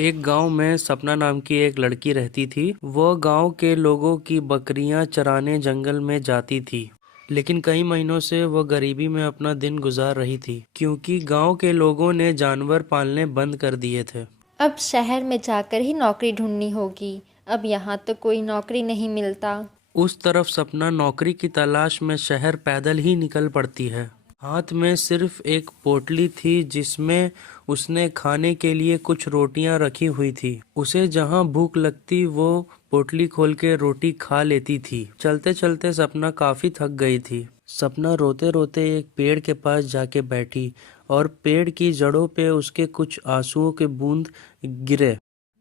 एक गांव में सपना नाम की एक लड़की रहती थी। वह गांव के लोगों की बकरियां चराने जंगल में जाती थी। लेकिन कई महीनों से वह गरीबी में अपना दिन गुजार रही थी, क्योंकि गांव के लोगों ने जानवर पालने बंद कर दिए थे। अब शहर में जाकर ही नौकरी ढूंढनी होगी। अब यहाँ तो कोई नौकरी नहीं मिलता। उस तरफ सपना नौकरी की तलाश में शहर पैदल ही निकल पड़ती है। हाथ में सिर्फ एक पोटली थी जिसमें उसने खाने के लिए कुछ रोटियां रखी हुई थी। उसे जहां भूख लगती वो पोटली खोल के रोटी खा लेती थी। चलते चलते सपना काफी थक गई थी। सपना रोते रोते एक पेड़ के पास जाके बैठी और पेड़ की जड़ों पे उसके कुछ आंसुओं के बूंद गिरे।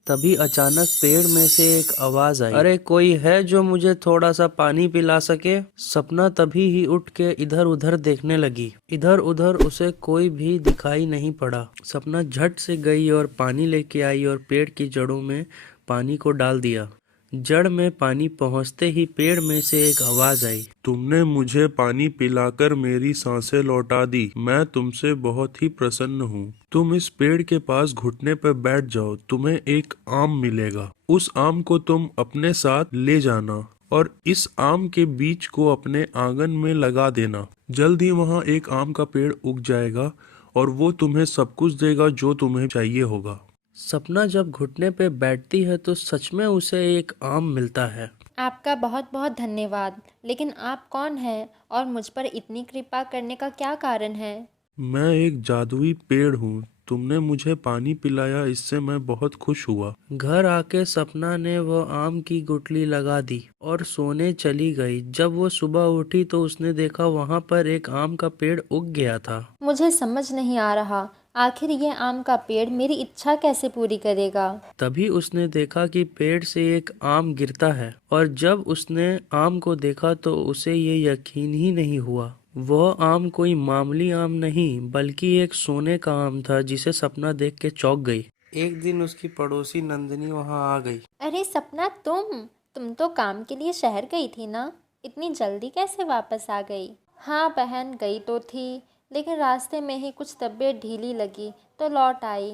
तभी अचानक पेड़ में से एक आवाज आई, अरे कोई है जो मुझे थोड़ा सा पानी पिला सके। सपना तभी ही उठ के इधर उधर देखने लगी। इधर उधर उसे कोई भी दिखाई नहीं पड़ा। सपना झट से गई और पानी लेके आई और पेड़ की जड़ों में पानी को डाल दिया। जड़ में पानी पहुंचते ही पेड़ में से एक आवाज आई, तुमने मुझे पानी पिलाकर मेरी सांसें लौटा दी। मैं तुमसे बहुत ही प्रसन्न हूँ। तुम इस पेड़ के पास घुटने पर बैठ जाओ, तुम्हें एक आम मिलेगा। उस आम को तुम अपने साथ ले जाना और इस आम के बीज को अपने आंगन में लगा देना। जल्द ही वहाँ एक आम का पेड़ उग जाएगा और वो तुम्हें सब कुछ देगा जो तुम्हें चाहिए होगा। सपना जब घुटने पे बैठती है तो सच में उसे एक आम मिलता है। आपका बहुत बहुत धन्यवाद। लेकिन आप कौन हैं और मुझ पर इतनी कृपा करने का क्या कारण है? मैं एक जादुई पेड़ हूँ। तुमने मुझे पानी पिलाया, इससे मैं बहुत खुश हुआ। घर आके सपना ने वो आम की गुठली लगा दी और सोने चली गई। जब वो सुबह उठी तो उसने देखा वहां पर एक आम का पेड़ उग गया था। मुझे समझ नहीं आ रहा, आखिर ये आम का पेड़ मेरी इच्छा कैसे पूरी करेगा? तभी उसने देखा कि पेड़ से एक आम गिरता है और जब उसने आम को देखा तो उसे ये यकीन ही नहीं हुआ। वह आम कोई मामूली आम नहीं बल्कि एक सोने का आम था, जिसे सपना देख के चौंक गई। एक दिन उसकी पड़ोसी नंदिनी वहां आ गई। अरे सपना, तुम तो काम के लिए शहर गई थी ना? इतनी जल्दी कैसे वापस आ गई? हाँ बहन, गई तो थी, लेकिन रास्ते में ही कुछ तबीयत ढीली लगी तो लौट आई।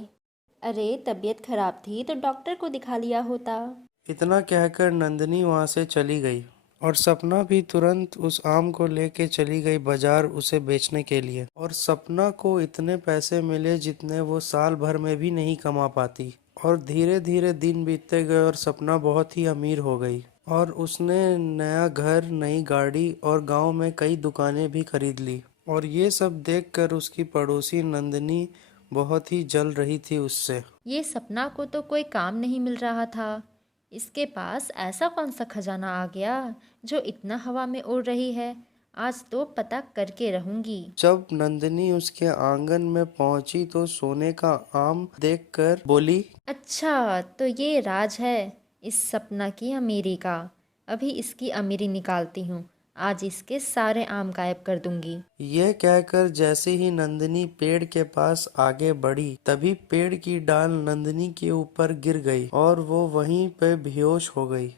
अरे तबीयत खराब थी तो डॉक्टर को दिखा लिया होता। इतना कहकर नंदिनी वहां से चली गई और सपना भी तुरंत उस आम को लेके चली गई बाजार उसे बेचने के लिए। और सपना को इतने पैसे मिले जितने वो साल भर में भी नहीं कमा पाती। और धीरे धीरे दिन बीतते गए और सपना बहुत ही अमीर हो गई और उसने नया घर, नई गाड़ी और गांव में कई दुकानें भी खरीद ली। और ये सब देखकर उसकी पड़ोसी नंदिनी बहुत ही जल रही थी उससे। ये सपना को तो कोई काम नहीं मिल रहा था। इसके पास ऐसा कौन सा खजाना आ गया जो इतना हवा में उड़ रही है? आज तो पता करके रहूंगी। जब नंदिनी उसके आंगन में पहुंची तो सोने का आम देखकर बोली, अच्छा, तो ये राज है इस सपना की अमीरी का। अभी इसकी अमीरी निकालती हूँ। आज इसके सारे आम गायब कर दूंगी। यह कहकर जैसे ही नंदिनी पेड़ के पास आगे बढ़ी तभी पेड़ की डाल नंदिनी के ऊपर गिर गई और वो वहीं पे बेहोश हो गई।